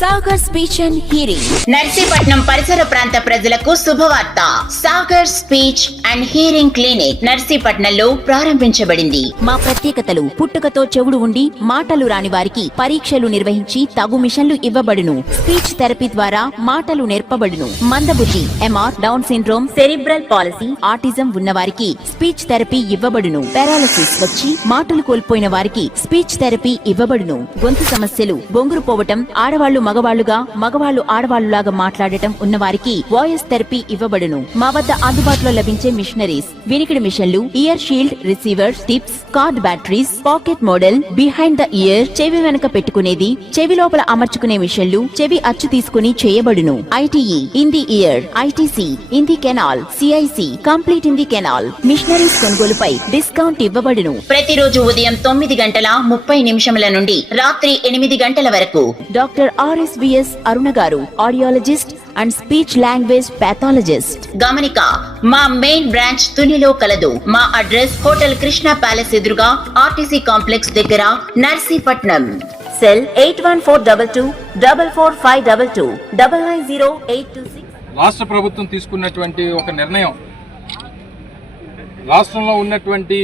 Sagar speech and hearing. Narsipatnam పరిసర ప్రాంత ప్రజలకు శుభవార్త. Sagar speech and hearing clinic నర్సీపట్నంలో ప్రారంభించబడింది. మా ప్రత్యేకతలు: పుట్టుకతో చెవుడు ఉండి మాటలు రాని వారికి పరీక్షలు నిర్వహించి తగు మిషన్లు ఇవ్వబడును. స్పీచ్ థెరపీ ద్వారా మాటలు నేర్పబడును. మందబుద్ధి, MR, down syndrome, cerebral palsy, autism ఉన్నవారికి స్పీచ్ థెరపీ ఇవ్వబడును. పారాలసిస్ వచ్చి మాటలు కోల్పోయిన వారికి స్పీచ్ థెరపీ ఇవ్వబడును. గొంతు సమస్యలు, బొంగురు పోవటం, ఆడవాళ్లు మగవాళ్లుగా, మగవాళ్లు ఆడవాళ్లులాగా మాట్లాడటం ఉన్నవారికి వాయిస్ థెరపీ ఇవ్వబడును. మా వద్ద అందుబాటులో లభించే మిషనరీస్: వినికిడి మిషన్లు, year shield receivers, tips, card batteries, pocket model, behind the year, చెవి వెనక పెట్టుకునేది, చెవి లోపల అమర్చుకునే మిషన్లు, చెవి అచ్చు తీసుకుని చేయబడును. ITE in the year, ITC in the canal, CIC complete in the canal. Machineries కొనుగోలుపై డిస్కౌంట్ ఇవ్వబడును. ప్రతిరోజు ఉదయం 9:30 నుండి రాత్రి 8 గంటల వరకు డాక్టర్ ఆర్ఎస్విఎస్ అరుణ గారు, audiologist and speech language pathologist. గమనిక: మా మెయిన్ బ్రాంచ్ తునిలో కలదు. మా అడ్రస్ హోటల్ కృష్ణ ప్యాలెస్ ఎదురుగా, ఆర్టీసీ కాంప్లెక్స్ దగ్గర, నర్సీపట్నం. సెల్ 8142244522 990826. రాష్ట్ర ప్రభుత్వం తీసుకున్నటువంటి ఒక నిర్ణయం, రాష్ట్రంలో ఉన్నటువంటి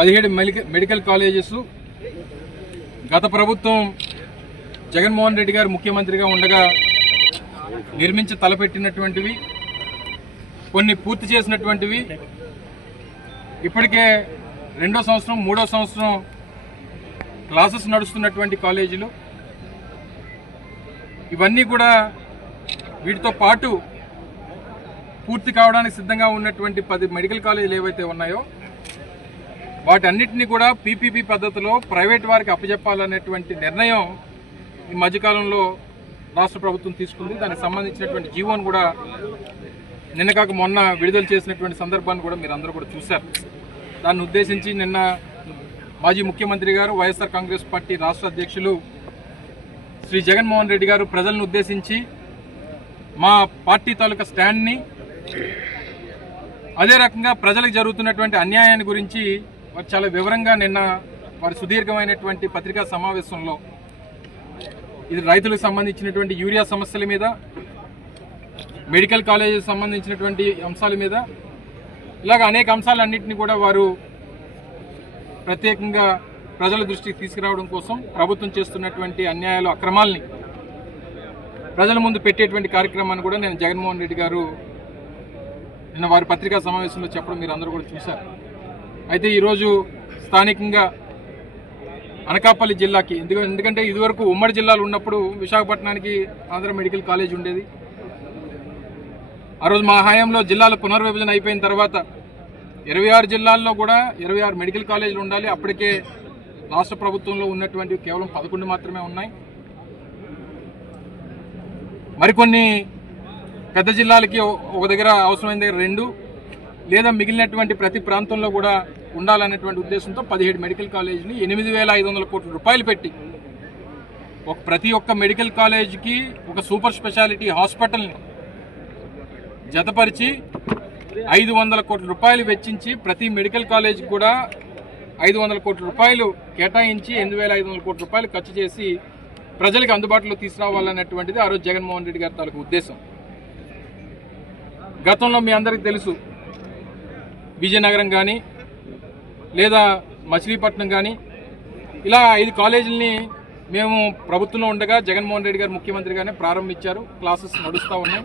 17 మెడికల్ కాలేజెస్ గత ప్రభుత్వం జగన్మోహన్ రెడ్డి గారు ముఖ్యమంత్రిగా ఉండగా నిర్మించి తలపెట్టినటువంటివి, కొన్ని పూర్తి చేసినటువంటివి, ఇప్పటికే 2వ సంవత్సరం 3వ సంవత్సరం క్లాసెస్ నడుస్తున్నటువంటి కాలేజీలు, ఇవన్నీ కూడా వీటితో పాటు పూర్తి కావడానికి సిద్ధంగా ఉన్నటువంటి 10 మెడికల్ కాలేజీలు ఏవైతే ఉన్నాయో వాటన్నిటిని కూడా పీపీపీ పద్ధతిలో ప్రైవేట్ వారికి అప్పచెప్పాలనేటువంటి నిర్ణయం ఈ మధ్యకాలంలో రాష్ట్ర ప్రభుత్వం తీసుకుంది. దానికి సంబంధించినటువంటి జీవోను కూడా నిన్న కాక మొన్న విడుదల చేసినటువంటి సందర్భాన్ని కూడా మీరు అందరూ కూడా చూశారు. దాన్ని ఉద్దేశించి నిన్న మాజీ ముఖ్యమంత్రి గారు, వైఎస్ఆర్ కాంగ్రెస్ పార్టీ రాష్ట్ర అధ్యక్షులు శ్రీ జగన్మోహన్ రెడ్డి గారు ప్రజలను ఉద్దేశించి మా పార్టీ తాలూకా స్టాండ్ని, అదే రకంగా ప్రజలకు జరుగుతున్నటువంటి అన్యాయాన్ని గురించి వారు చాలా వివరంగా నిన్న వారి సుదీర్ఘమైనటువంటి పత్రికా సమావేశంలో, ఇది రైతులకు సంబంధించినటువంటి యూరియా సమస్యల మీద, మెడికల్ కాలేజీకి సంబంధించినటువంటి అంశాల మీద, ఇలాగ అనేక అంశాలన్నింటినీ కూడా వారు ప్రత్యేకంగా ప్రజల దృష్టికి తీసుకురావడం కోసం ప్రభుత్వం చేస్తున్నటువంటి అన్యాయాలు, అక్రమాలని ప్రజల ముందు పెట్టేటువంటి కార్యక్రమాన్ని కూడా నేను జగన్మోహన్ రెడ్డి గారు నిన్న వారి పత్రికా సమావేశంలో చెప్పడం మీరు అందరూ కూడా చూశారు. అయితే ఈరోజు స్థానికంగా అనకాపల్లి జిల్లాకి, ఎందుకంటే ఇదివరకు ఉమ్మడి జిల్లాలు ఉన్నప్పుడు విశాఖపట్నానికి ఆంధ్ర మెడికల్ కాలేజ్ ఉండేది. ఆ రోజు మా హయాంలో జిల్లాల పునర్విభజన అయిపోయిన తర్వాత 26 జిల్లాల్లో కూడా 26 మెడికల్ కాలేజీలు ఉండాలి. అప్పటికే రాష్ట్ర ప్రభుత్వంలో ఉన్నటువంటి కేవలం 11 మాత్రమే ఉన్నాయి. మరికొన్ని పెద్ద జిల్లాలకి ఒక దగ్గర అవసరమైన దగ్గర 2 లేదా మిగిలినటువంటి ప్రతి ప్రాంతంలో కూడా ఉండాలనేటువంటి ఉద్దేశంతో 17 మెడికల్ కాలేజీని 8,500 కోట్ల రూపాయలు పెట్టి ప్రతి ఒక్క మెడికల్ కాలేజీకి ఒక సూపర్ స్పెషాలిటీ హాస్పిటల్ని జతపరిచి 500 కోట్ల రూపాయలు వెచ్చించి ప్రతి మెడికల్ కాలేజీకి కూడా 500 కోట్ల రూపాయలు కేటాయించి 8,500 కోట్ల రూపాయలు ఖర్చు చేసి ప్రజలకు అందుబాటులో తీసుకురావాలన్నటువంటిది ఆ రోజు జగన్మోహన్ రెడ్డి గారి తాలూకు ఉద్దేశం. గతంలో మీ అందరికీ తెలుసు, విజయనగరం కానీ లేదా మచిలీపట్నం కానీ ఇలా 5 కాలేజీలని మేము ప్రభుత్వంలో ఉండగా జగన్మోహన్ రెడ్డి గారు ముఖ్యమంత్రిగానే ప్రారంభించారు. క్లాసెస్ నడుస్తూ ఉన్నాయి.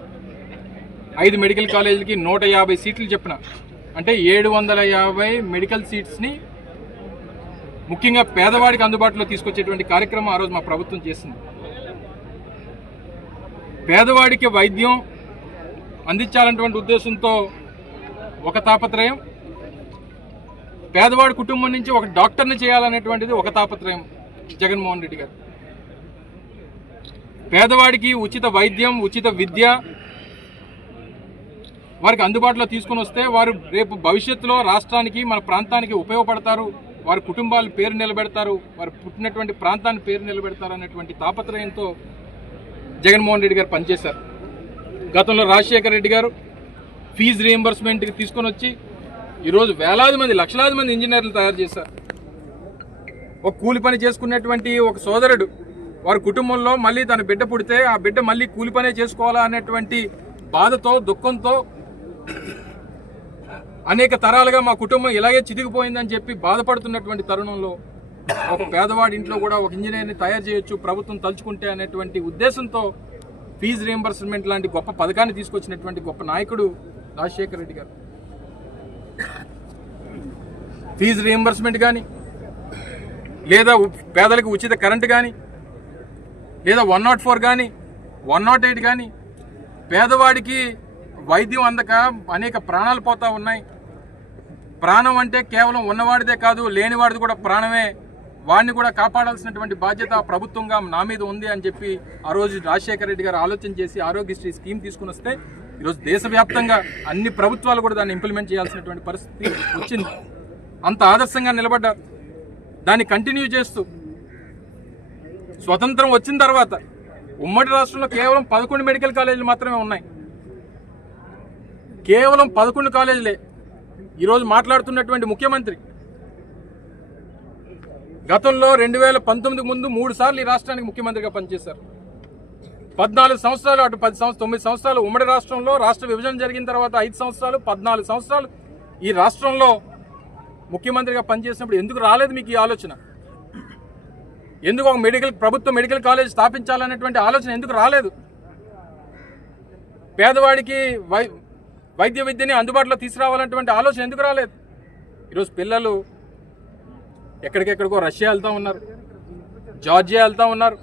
5 మెడికల్ కాలేజీలకి 150 సీట్లు చెప్పిన, అంటే 750 మెడికల్ సీట్స్ని ముఖ్యంగా పేదవాడికి అందుబాటులో తీసుకొచ్చేటువంటి కార్యక్రమం ఆ రోజు మా ప్రభుత్వం చేసింది. పేదవాడికి వైద్యం అందించాలన్నటువంటి ఉద్దేశంతో ఒక తాపత్రయం, పేదవాడి కుటుంబం నుంచి ఒక డాక్టర్ని చేయాలనేటువంటిది ఒక తాపత్రయం జగన్మోహన్ రెడ్డి గారు. పేదవాడికి ఉచిత వైద్యం, ఉచిత విద్య వారికి అందుబాటులో తీసుకొని వస్తే వారు రేపు భవిష్యత్తులో రాష్ట్రానికి, మన ప్రాంతానికి ఉపయోగపడతారు, వారి కుటుంబాలు పేరు నిలబెడతారు, వారు పుట్టినటువంటి ప్రాంతాన్ని పేరు నిలబెడతారు అనేటువంటి తాపత్రయంతో జగన్మోహన్ రెడ్డి గారు పనిచేశారు. గతంలో రాజశేఖర రెడ్డి గారు ఫీజు రీఎంబర్స్మెంట్కి తీసుకొని వచ్చి ఈరోజు వేలాది మంది, లక్షలాది మంది ఇంజనీర్లు తయారు చేశారు. ఒక కూలి పని చేసుకునేటువంటి ఒక సోదరుడు వారి కుటుంబంలో మళ్ళీ తన బిడ్డ పుడితే ఆ బిడ్డ మళ్ళీ కూలి పనే చేసుకోవాలా అనేటువంటి బాధతో దుఃఖంతో అనేక తరాలుగా మా కుటుంబం ఇలాగే చితికిపోయిందని చెప్పి బాధపడుతున్నటువంటి తరుణంలో ఒక పేదవాడి ఇంట్లో కూడా ఒక ఇంజనీర్ని తయారు చేయొచ్చు ప్రభుత్వం తలుచుకుంటే అనేటువంటి ఉద్దేశంతో ఫీజు రియంబర్స్మెంట్ లాంటి గొప్ప పథకాన్ని తీసుకొచ్చినటువంటి గొప్ప నాయకుడు రాజశేఖర రెడ్డి గారు. ఫీజు రియంబర్స్మెంట్ కానీ, లేదా పేదలకు ఉచిత కరెంటు కానీ, లేదా 104 కానీ, 108 కానీ, పేదవాడికి వైద్యం అందక అనేక ప్రాణాలు పోతా ఉన్నాయి. ప్రాణం అంటే కేవలం ఉన్నవాడిదే కాదు, లేనివాడిది కూడా ప్రాణమే. వాడిని కూడా కాపాడాల్సినటువంటి బాధ్యత ప్రభుత్వంగా నా మీద ఉంది అని చెప్పి ఆ రోజు రాజశేఖర రెడ్డి గారు ఆలోచన చేసి ఆరోగ్యశ్రీ స్కీమ్ తీసుకుని వస్తే ఈరోజు దేశవ్యాప్తంగా అన్ని ప్రభుత్వాలు కూడా దాన్ని ఇంప్లిమెంట్ చేయాల్సినటువంటి పరిస్థితి వచ్చింది. అంత ఆదర్శంగా నిలబడ్డారు. దాన్ని కంటిన్యూ చేస్తూ స్వతంత్రం వచ్చిన తర్వాత ఉమ్మడి రాష్ట్రంలో కేవలం 11 మెడికల్ కాలేజీలు మాత్రమే ఉన్నాయి. కేవలం 11 కాలేజీలే. ఈరోజు మాట్లాడుతున్నటువంటి ముఖ్యమంత్రి గతంలో 2019 ముందు 3 సార్లు ఈ రాష్ట్రానికి ముఖ్యమంత్రిగా పనిచేశారు. 14 సంవత్సరాలు, అటు 9 సంవత్సరాలు ఉమ్మడి రాష్ట్రంలో, రాష్ట్ర విభజన జరిగిన తర్వాత 5 సంవత్సరాలు, 14 సంవత్సరాలు ఈ రాష్ట్రంలో ముఖ్యమంత్రిగా పనిచేసినప్పుడు ఎందుకు రాలేదు మీకు ఈ ఆలోచన? ఎందుకు ఒక ప్రభుత్వ మెడికల్ కాలేజ్ స్థాపించాలనేటువంటి ఆలోచన ఎందుకు రాలేదు? పేదవాడికి వైద్య విద్యని అందుబాటులో తీసుకురావాలనేటువంటి ఆలోచన ఎందుకు రాలేదు? ఈరోజు పిల్లలు ఎక్కడికెక్కడికో రష్యా వెళ్తూ ఉన్నారు, జార్జియా వెళ్తూ ఉన్నారు,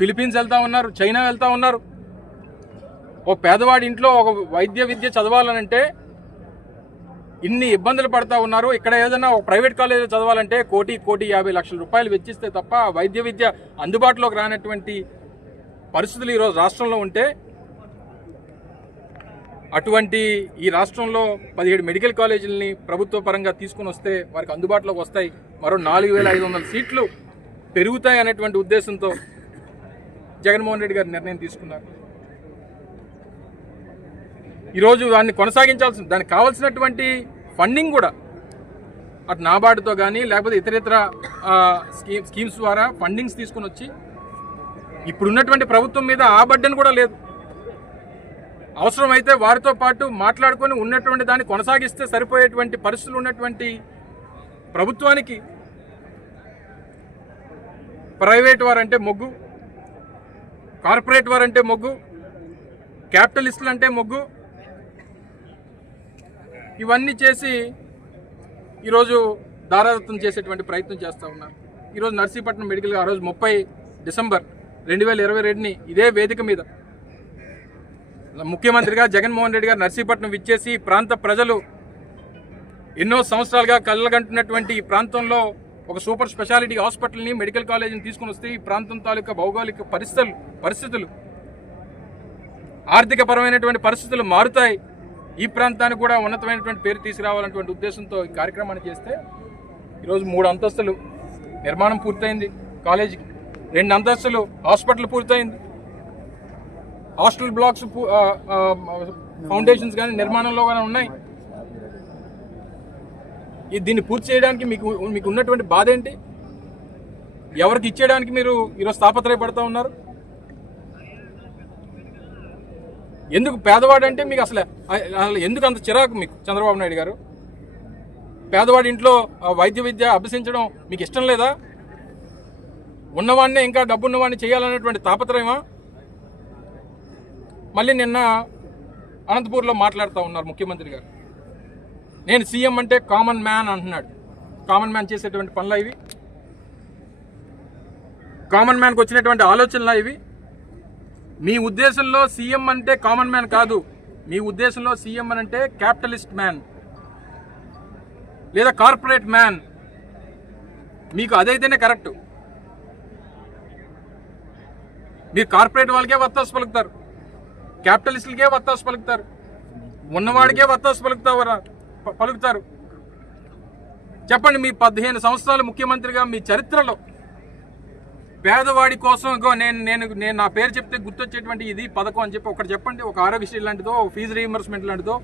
ఫిలిప్పీన్స్ వెళ్తూ ఉన్నారు, చైనా వెళ్తూ ఉన్నారు. ఒక పేదవాడి ఇంట్లో ఒక వైద్య విద్య చదవాలనంటే ఇన్ని ఇబ్బందులు పడతా ఉన్నారు. ఇక్కడ ఏదైనా ఒక ప్రైవేట్ కాలేజీలో చదవాలంటే 1,50,00,000 రూపాయలు వెచ్చిస్తే తప్ప వైద్య విద్య అందుబాటులోకి రానటువంటి పరిస్థితులు ఈరోజు రాష్ట్రంలో ఉంటే, అటువంటి ఈ రాష్ట్రంలో 17 మెడికల్ కాలేజీలని ప్రభుత్వ పరంగా తీసుకుని వస్తే వారికి అందుబాటులోకి వస్తాయి. మరో 4,500 సీట్లు పెరుగుతాయి అనేటువంటి ఉద్దేశంతో జగన్మోహన్ రెడ్డి గారు నిర్ణయం తీసుకున్నారు. ఈరోజు దాన్ని కొనసాగించాల్సింది, దానికి కావాల్సినటువంటి ఫండింగ్ కూడా అటు నాబార్డుతో కానీ లేకపోతే ఇతర స్కీమ్స్ ద్వారా ఫండింగ్స్ తీసుకుని వచ్చి ఇప్పుడున్నటువంటి ప్రభుత్వం మీద ఆ బడ్డెన్ కూడా లేదు. అవసరమైతే వారితో పాటు మాట్లాడుకొని ఉన్నటువంటి దాన్ని కొనసాగిస్తే సరిపోయేటువంటి పరిస్థితులు ఉన్నటువంటి ప్రభుత్వానికి ప్రైవేట్ వారంటే మొగ్గు, కార్పొరేట్ వారంటే మొగ్గు, క్యాపిటలిస్టులు అంటే మొగ్గు, ఇవన్నీ చేసి ఈరోజు దారాదత్తం చేసేటువంటి ప్రయత్నం చేస్తూ ఉన్నారు. ఈరోజు నర్సీపట్నం మెడికల్ ఆ రోజు 30 డిసెంబర్ 2022ని ఇదే వేదిక మీద ముఖ్యమంత్రిగా జగన్మోహన్ రెడ్డి గారు నర్సీపట్నం విచ్చేసి ప్రాంత ప్రజలు ఎన్నో సంవత్సరాలుగా కళ్ళగంటున్నటువంటి ఈ ప్రాంతంలో ఒక సూపర్ స్పెషాలిటీ హాస్పిటల్ని, మెడికల్ కాలేజీని తీసుకుని వస్తే ఈ ప్రాంతం తాలూకా భౌగోళిక పరిస్థితులు ఆర్థిక పరమైనటువంటి పరిస్థితులు మారుతాయి, ఈ ప్రాంతానికి కూడా ఉన్నతమైనటువంటి పేరు తీసుకురావాలన్నటువంటి ఉద్దేశంతో ఈ కార్యక్రమాన్ని చేస్తే ఈరోజు 3 అంతస్తులు నిర్మాణం పూర్తయింది కాలేజీకి, 2 అంతస్తులు హాస్పిటల్ పూర్తయింది, హాస్టల్ బ్లాక్స్ ఫౌండేషన్స్ కానీ నిర్మాణంలో కానీ ఉన్నాయి. దీన్ని పూర్తి చేయడానికి మీకు ఉన్నటువంటి బాధ ఏంటి? ఎవరికి ఇచ్చేయడానికి మీరు ఈరోజు తాపత్రయపడుతూ ఉన్నారు? ఎందుకు పేదవాడు అంటే మీకు అసలు ఎందుకు అంత చిరాకు మీకు చంద్రబాబు నాయుడు గారు? పేదవాడి ఇంట్లో వైద్య విద్య అభ్యసించడం మీకు ఇష్టం లేదా? ఉన్నవాడినే ఇంకా డబ్బున్నవాడిని చేయాలనేటువంటి తాపత్రయమా? మళ్ళీ నిన్న అనంతపూర్లో మాట్లాడుతూ ఉన్నారు ముఖ్యమంత్రి గారు. నేను సీఎం అంటే కామన్ మ్యాన్ అంటున్నాడు. కామన్ మ్యాన్ చేసేటువంటి పనులా ఇవి? కామన్ మ్యాన్కి వచ్చినటువంటి ఆలోచనలా ఇవి? మీ ఉద్దేశంలో సీఎం అంటే కామన్ మ్యాన్ కాదు, మీ ఉద్దేశంలో సీఎం అని అంటే క్యాపిటలిస్ట్ మ్యాన్ లేదా కార్పొరేట్ మ్యాన్. మీకు అదైతేనే కరెక్ట్. మీరు కార్పొరేట్ వాళ్ళకే వత్తాసు పలుకుతారు, క్యాపిటలిస్టులకే వత్తాసు పలుకుతారు, ఉన్నవాడికే వత్తాసు పలుకుతారు. చెప్పండి, మీ 15 సంవత్సరాలు ముఖ్యమంత్రిగా మీ చరిత్రలో పేదవాడి కోసం నేను నా పేరు చెప్తే గుర్తొచ్చేటువంటి ఇది పథకం అని చెప్పి ఒకటి చెప్పండి. ఒక ఆరోగ్యశ్రీ లాంటిదో, ఒక ఫీజు రీయింబర్స్మెంట్ లాంటిదో,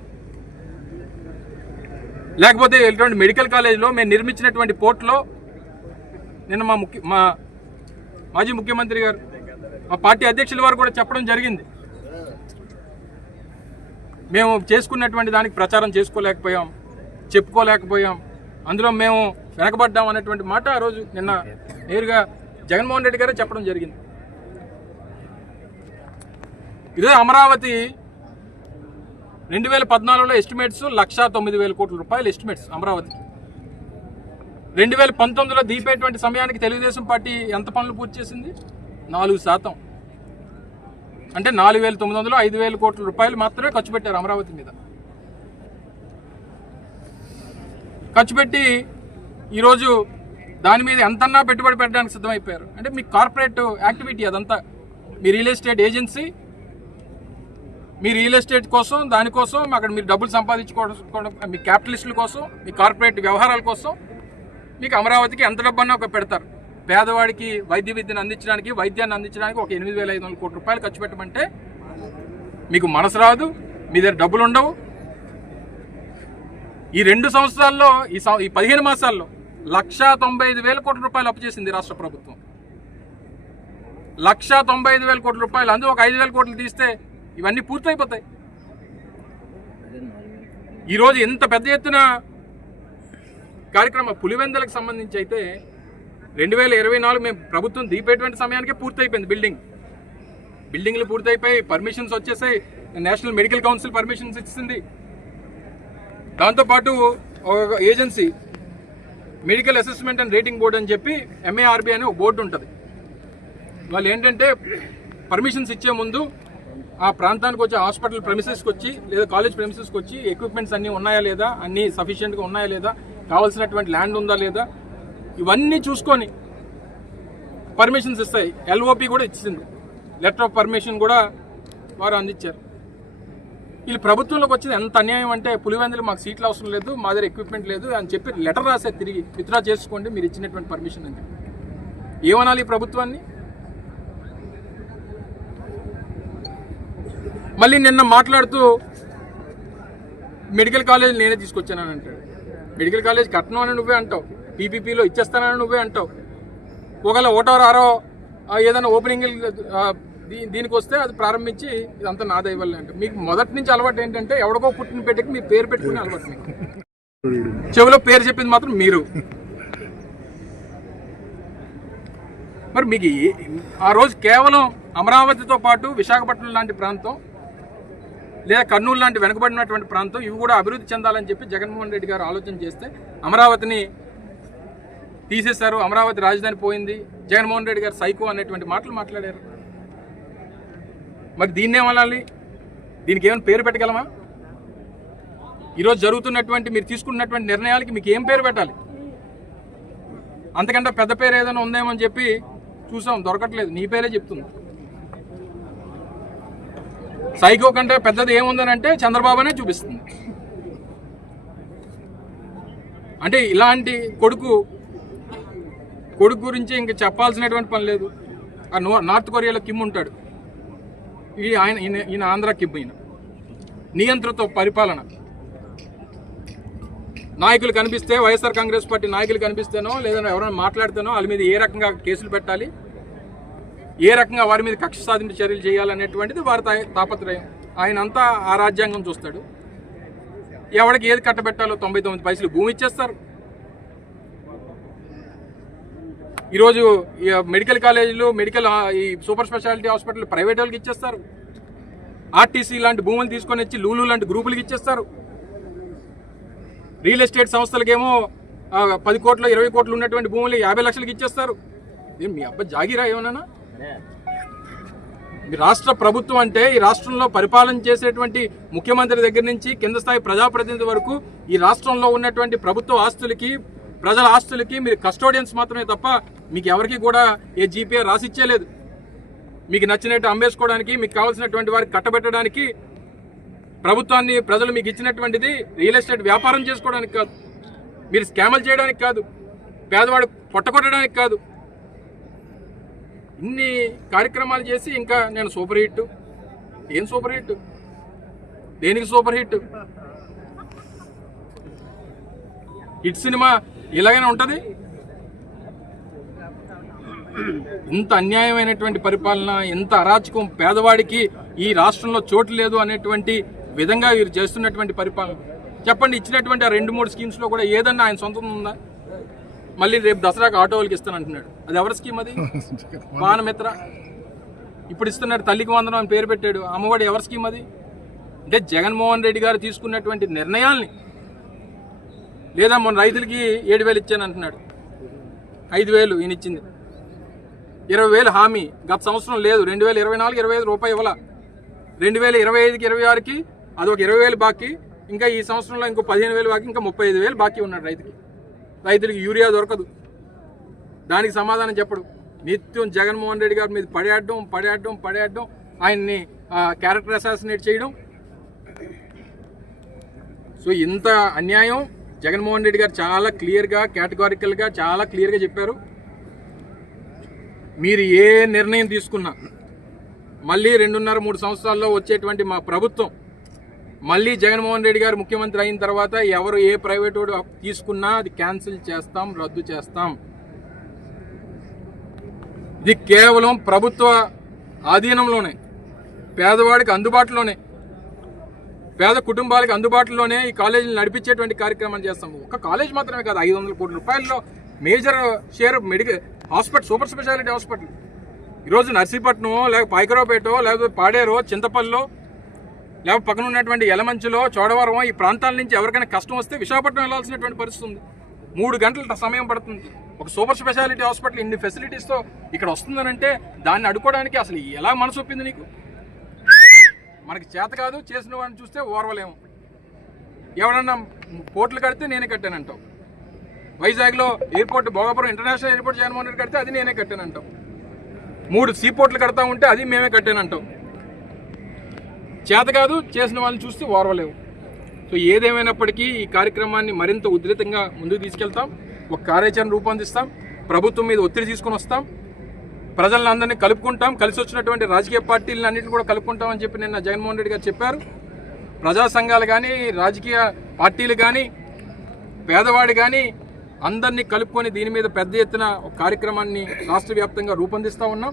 లేకపోతే ఎటువంటి మెడికల్ కాలేజీలో మేము నిర్మించినటువంటి పోర్టులో నిన్న మా మాజీ ముఖ్యమంత్రి గారు, మా పార్టీ అధ్యక్షుల వారు కూడా చెప్పడం జరిగింది. మేము చేసుకున్నటువంటి దానికి ప్రచారం చేసుకోలేకపోయాం, చెప్పుకోలేకపోయాం, అందులో మేము వెనకబడ్డాం అనేటువంటి మాట ఆ రోజు నిన్న నేరుగా జగన్మోహన్ రెడ్డి గారే చెప్పడం జరిగింది. ఇదే అమరావతి 2014లో ఎస్టిమేట్స్ 1,09,000 కోట్ల రూపాయలు ఎస్టిమేట్స్ అమరావతి. 2019లో దీపేటువంటి సమయానికి తెలుగుదేశం పార్టీ ఎంత పనులు పూర్తి చేసింది? 4%. అంటే 4,900 5,000 కోట్ల రూపాయలు మాత్రమే ఖర్చు పెట్టారు అమరావతి మీద. ఖర్చు పెట్టి ఈరోజు దాని మీద ఎంతన్నా పెట్టుబడి పెట్టడానికి సిద్ధమైపోయారు. అంటే మీ కార్పొరేట్ యాక్టివిటీ అదంతా, మీ రియల్ ఎస్టేట్ ఏజెన్సీ, మీ రియల్ ఎస్టేట్ కోసం, దానికోసం అక్కడ మీరు డబ్బులు సంపాదించుకోవడం, మీ క్యాపిటలిస్టుల కోసం, మీ కార్పొరేట్ వ్యవహారాల కోసం మీకు అమరావతికి ఎంత డబ్బన్నా ఒక పెడతారు. పేదవాడికి వైద్య విద్యను అందించడానికి, వైద్యాన్ని అందించడానికి ఒక 8,500 కోట్ల రూపాయలు ఖర్చు పెట్టమంటే మీకు మనసు రాదు, మీ దగ్గర డబ్బులు ఉండవు. ఈ 2 సంవత్సరాల్లో, ఈ 15 మాసాల్లో 1,95,000 కోట్ల రూపాయలు అప్పు చేసింది రాష్ట్ర ప్రభుత్వం. 1,95,000 కోట్ల రూపాయలు, అందులో ఒక 5,000 కోట్లు తీస్తే ఇవన్నీ పూర్తయిపోతాయి. ఈరోజు ఎంత పెద్ద ఎత్తున కార్యక్రమం పులివెందులకు సంబంధించి అయితే 2024 మేము ప్రభుత్వం దీపేటువంటి సమయానికే పూర్తయిపోయింది. బిల్డింగ్లు పూర్తయిపోయి, పర్మిషన్స్ వచ్చేసాయి, నేషనల్ మెడికల్ కౌన్సిల్ పర్మిషన్స్ ఇచ్చింది. దాంతోపాటు ఒక agency, medical assessment and rating board అని చెప్పి MARB అనే ఒక బోర్డు ఉంటుంది. వాళ్ళు ఏంటంటే పర్మిషన్స్ ఇచ్చే ముందు ఆ ప్రాంతానికి వచ్చి, హాస్పిటల్ ప్రెమిసెస్కి వచ్చి లేదా కాలేజ్ ప్రెమిసెస్కి వచ్చి ఎక్విప్మెంట్స్ అన్నీ ఉన్నాయా లేదా, అన్నీ సఫిషియెంట్గా ఉన్నాయా లేదా, కావాల్సినటువంటి ల్యాండ్ ఉందా లేదా, ఇవన్నీ చూసుకొని పర్మిషన్స్ ఇస్తాయి. LOP కూడా ఇచ్చింది, లెటర్ ఆఫ్ పర్మిషన్ కూడా వారు అందించారు. వీళ్ళు ప్రభుత్వంలోకి వచ్చింది ఎంత అన్యాయం అంటే, పులివెందులు మాకు సీట్లు అవసరం లేదు, మా దగ్గర ఎక్విప్మెంట్ లేదు అని చెప్పి లెటర్ రాసే తిరిగి విత్డ్రా చేసుకోండి మీరు ఇచ్చినటువంటి పర్మిషన్ అని. ఏమనాలి ఈ ప్రభుత్వాన్ని? మళ్ళీ నిన్న మాట్లాడుతూ మెడికల్ కాలేజ్ నేనే తీసుకొచ్చానని అంటాడు. మెడికల్ కాలేజ్ కట్టണം అని నువ్వే అంటావు, PPPలో ఇచ్చేస్తానని నువ్వే అంటావు. ఒకవేళ 1/6 ఏదైనా ఓపెనింగ్ దీనికి వస్తే అది ప్రారంభించి ఇదంతా నా దైవల్లే అంటే, మీకు మొదటి నుంచి అలవాటు ఏంటంటే ఎవడికో పుట్టిన పెట్టకి మీ పేరు పెట్టుకునే అలవాటు. మీకు చెవిలో పేరు చెప్పింది మాత్రం మీరు. మరి మీకు ఆ రోజు కేవలం అమరావతితో పాటు విశాఖపట్నం లాంటి ప్రాంతం లేదా కర్నూలు లాంటి వెనుకబడినటువంటి ప్రాంతం, ఇవి కూడా అభివృద్ధి చెందాలని చెప్పి జగన్మోహన్ రెడ్డి గారు ఆలోచన చేస్తే అమరావతిని తీసేశారు. అమరావతి రాజధాని పోయింది, జగన్మోహన్ రెడ్డి గారు సైకో అనేటువంటి మాటలు మాట్లాడారు. మరి దీన్నేమనాలి? దీనికి ఏమైనా పేరు పెట్టగలమా? ఈరోజు జరుగుతున్నటువంటి, మీరు తీసుకున్నటువంటి నిర్ణయాలకి మీకు ఏం పేరు పెట్టాలి? అంతకంటే పెద్ద పేరు ఏదైనా ఉందేమో అని చెప్పి చూసాం, దొరకట్లేదు. నీ పేరే చెప్తుంది. సైకో కంటే పెద్దది ఏముందని అంటే చంద్రబాబునే చూపిస్తుంది. అంటే ఇలాంటి కొడుకు గురించి ఇంక చెప్పాల్సినటువంటి పని లేదు. ఆ నార్త్ కొరియాలో కిమ్ ఉంటాడు, ఈయన ఆంధ్ర కిమ్. ఈయన నియంత్రణతో పరిపాలన. నాయకులు కనిపిస్తే, వైఎస్ఆర్ కాంగ్రెస్ పార్టీ నాయకులు కనిపిస్తేనో లేదా ఎవరైనా మాట్లాడితేనో వాళ్ళ మీద ఏ రకంగా కేసులు పెట్టాలి, ఏ రకంగా వారి మీద కక్ష సాధింపు చర్యలు చేయాలనేటువంటిది వారి తాపత్రయం. ఆయన అంతా ఆ రాజ్యాంగం చూస్తాడు. ఎవరికి ఏది కట్టబెట్టాలో 99 పైసలు భూమి ఇచ్చేస్తారు. ఈరోజు మెడికల్ కాలేజీలు, ఈ సూపర్ స్పెషాలిటీ హాస్పిటల్ ప్రైవేట్ వాళ్ళకి ఇచ్చేస్తారు. RTC లాంటి భూములు తీసుకొని వచ్చి లూలు లాంటి గ్రూపులకి ఇచ్చేస్తారు. రియల్ ఎస్టేట్ సంస్థలకేమో 10 కోట్లు 20 కోట్లు ఉన్నటువంటి భూములు 50 లక్షలకి ఇచ్చేస్తారు. మీ అబ్బాయి జాగిరా ఏమన్నా? మీ రాష్ట్ర ప్రభుత్వం అంటే ఈ రాష్ట్రంలో పరిపాలన చేసేటువంటి ముఖ్యమంత్రి దగ్గర నుంచి కింద స్థాయి ప్రజాప్రతినిధి వరకు ఈ రాష్ట్రంలో ఉన్నటువంటి ప్రభుత్వ ఆస్తులకి, ప్రజల ఆస్తులకి మీరు కస్టోడియన్స్ మాత్రమే తప్ప మీకు ఎవరికి కూడా ఏ GPA రాసిచ్చేలేదు. మీకు నచ్చినట్టు అమ్మేసుకోవడానికి, మీకు కావాల్సినటువంటి వారికి కట్టబెట్టడానికి, ప్రభుత్వాన్ని ప్రజలు మీకు ఇచ్చినటువంటిది రియల్ ఎస్టేట్ వ్యాపారం చేసుకోవడానికి కాదు, మీరు స్కామ్లు చేయడానికి కాదు, పేదవాడు పొట్టకొట్టడానికి కాదు. ఇన్ని కార్యక్రమాలు చేసి ఇంకా నేను సూపర్ హిట్. ఏం సూపర్ హిట్? దేనికి సూపర్ హిట్? హిట్ సినిమా ఇలాగైనా ఉంటుంది? ఇంత అన్యాయమైనటువంటి పరిపాలన, ఎంత అరాచకం, పేదవాడికి ఈ రాష్ట్రంలో చోటు లేదు అనేటువంటి విధంగా వీరు చేస్తున్నటువంటి పరిపాలన. చెప్పండి, ఇచ్చినటువంటి ఆ 2-3 స్కీమ్స్లో కూడా ఏదన్నా ఆయన సొంతం ఉందా? మళ్ళీ రేపు దసరాకు ఆటో వాళ్ళకి ఇస్తానంటున్నాడు. అది ఎవరి స్కీమ్? అది వానమిత్ర. ఇప్పుడు ఇస్తున్నాడు తల్లికి వందనం అని పేరు పెట్టాడు. అమ్మఒడి ఎవరి స్కీమ్ అది? అంటే జగన్మోహన్ రెడ్డి గారు తీసుకున్నటువంటి నిర్ణయాల్ని, లేదా మొన్న రైతులకి 7,000 ఇచ్చాను అంటున్నాడు, 5,000 ఈయన ఇచ్చింది, 20,000 హామీ గత సంవత్సరం లేదు, 2024-25 రూపాయి ఇవ్వాల, 2025-26కి అది ఒక 20,000 బాకీ, ఇంకా ఈ సంవత్సరంలో ఇంకో 15,000 బాకీ, ఇంకా 35,000 బాకీ ఉన్నాడు రైతులకి యూరియా దొరకదు. దానికి సమాధానం చెప్పడు. నిత్యం జగన్మోహన్ రెడ్డి గారి మీద పడేయడం, ఆయన్ని క్యారెక్టర్ అసాసినేట్ చేయడం. సో ఇంత అన్యాయం జగన్మోహన్ రెడ్డి గారు చాలా క్లియర్గా, కేటగారికల్గా, చాలా క్లియర్గా చెప్పారు. మీరు ఏ నిర్ణయం తీసుకున్నా మళ్ళీ 2.5-3 సంవత్సరాల్లో వచ్చేటువంటి మా ప్రభుత్వం, మళ్ళీ జగన్మోహన్ రెడ్డి గారు ముఖ్యమంత్రి అయిన తర్వాత ఎవరు ఏ ప్రైవేట్ వాడు తీసుకున్నా అది క్యాన్సిల్ చేస్తాం, రద్దు చేస్తాం. ఇది కేవలం ప్రభుత్వ ఆధీనంలోనే, పేదవాడికి అందుబాటులోనే, పేద కుటుంబాలకు అందుబాటులోనే ఈ కాలేజీలు నడిపించేటువంటి కార్యక్రమం చేస్తాము. ఒక కాలేజ్ మాత్రమే కాదు, 500 కోట్ల రూపాయల్లో major share medical hospital, super speciality hospital. ఈరోజు నర్సీపట్నం, లేకపోతే పాయకరావుపేట, లేకపోతే పాడేరు, చింతపల్లిలో, లేకపోతే పక్కన ఉన్నటువంటి యలమంచిలో, చోడవరం, ఈ ప్రాంతాల నుంచి ఎవరికైనా కష్టం వస్తే విశాఖపట్నం వెళ్లాల్సినటువంటి పరిస్థితి ఉంది. 3 గంటల సమయం పడుతుంది. ఒక సూపర్ స్పెషాలిటీ హాస్పిటల్ ఇన్ని ఫెసిలిటీస్తో ఇక్కడ వస్తుందనంటే దాన్ని అడ్డుకోవడానికి అసలు ఎలా మనసు ఒప్పింది నీకు? మనకి చేత కాదు, చేసిన వాడిని చూస్తే ఓర్వలేము. ఎవడన్నా పోర్టులు కడితే నేనే కట్టానంటావు. వైజాగ్లో airport, Bhogapuram international airport Jaganmohan Reddy కడితే అది నేనే కట్టానంటావు. 3 సీ పోర్టులు కడతా ఉంటే అది మేమే కట్టానంటావు. చేత కాదు, చేసిన వాళ్ళని చూస్తే ఓర్వలేవు. సో ఏదేమైనప్పటికీ ఈ కార్యక్రమాన్ని మరింత ఉధృతంగా ముందుకు తీసుకెళ్తాం, ఒక కార్యాచరణ రూపొందిస్తాం, ప్రభుత్వం మీద ఒత్తిడి తీసుకొని వస్తాం, ప్రజలందరినీ కలుపుకుంటాం, కలిసి వచ్చినటువంటి రాజకీయ పార్టీలను అన్నింటిని కూడా కలుపుకుంటామని చెప్పి నిన్న జగన్మోహన్ రెడ్డి గారు చెప్పారు. ప్రజా సంఘాలు కానీ, రాజకీయ పార్టీలు కానీ, పేదవాడు కానీ అందరినీ కలుపుకొని దీని మీద పెద్ద ఎత్తున ఒక కార్యక్రమాన్ని రాష్ట్ర వ్యాప్తంగా రూపొందిస్తూ ఉన్నాం.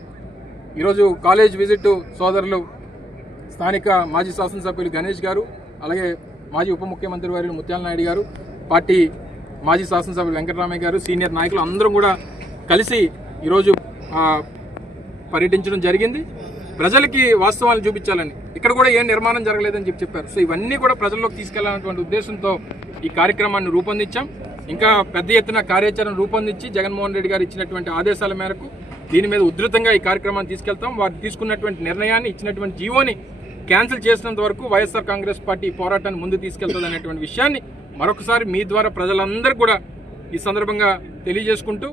ఈరోజు కాలేజ్ విజిట్ సోదరులు స్థానిక మాజీ శాసనసభ్యులు గణేష్ గారు, అలాగే మాజీ ఉప ముఖ్యమంత్రి వారు ముత్యాల నాయుడు గారు, పార్టీ మాజీ శాసనసభ్యులు వెంకటరామయ్య గారు, సీనియర్ నాయకులు అందరం కూడా కలిసి ఈరోజు పర్యటించడం జరిగింది. ప్రజలకి వాస్తవాలను చూపించాలని, ఇక్కడ కూడా ఏం నిర్మాణం జరగలేదని చెప్పారు. సో ఇవన్నీ కూడా ప్రజల్లోకి తీసుకెళ్లాలన్నటువంటి ఉద్దేశంతో ఈ కార్యక్రమాన్ని రూపొందించాం. ఇంకా పెద్ద ఎత్తున కార్యాచరణ రూపొందించి జగన్మోహన్ రెడ్డి గారు ఇచ్చినటువంటి ఆదేశాల మేరకు దీని మీద ఉధృతంగా ఈ కార్యక్రమాన్ని తీసుకెళ్తాం. వారు తీసుకున్నటువంటి నిర్ణయాన్ని, ఇచ్చినటువంటి జీవోని క్యాన్సిల్ చేసినంత వరకు వైఎస్ఆర్ కాంగ్రెస్ పార్టీ పోరాటాన్ని ముందు తీసుకెళ్తుంది అనేటువంటి విషయాన్ని మరొకసారి మీ ద్వారా ప్రజలందరూ కూడా ఈ సందర్భంగా తెలియజేసుకుంటూ